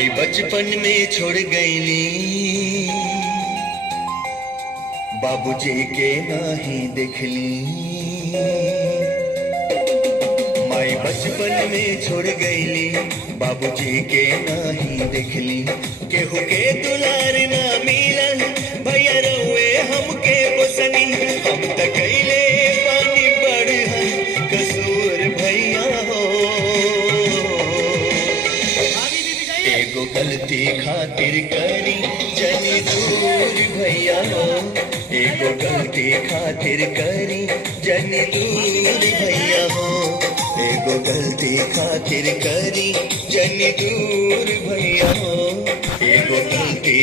माई बचपन में छोड़ गईली, बाबूजी के नाही देखली। माई बचपन में छोड़ गईली, बाबूजी के नाही देखली। केहू के दुलार ना मिलल, भैया रउए हमके पोसनी। हम त कइले पानी बढ़हन कसूर भैया हो। एगो गलती खातिर करी जनी दूर भैया हो। एगो गलती खातिर करी जनी दूर भैया हो। एगो गलती खातिर करी जनी दूर भैया हो। एगो गलती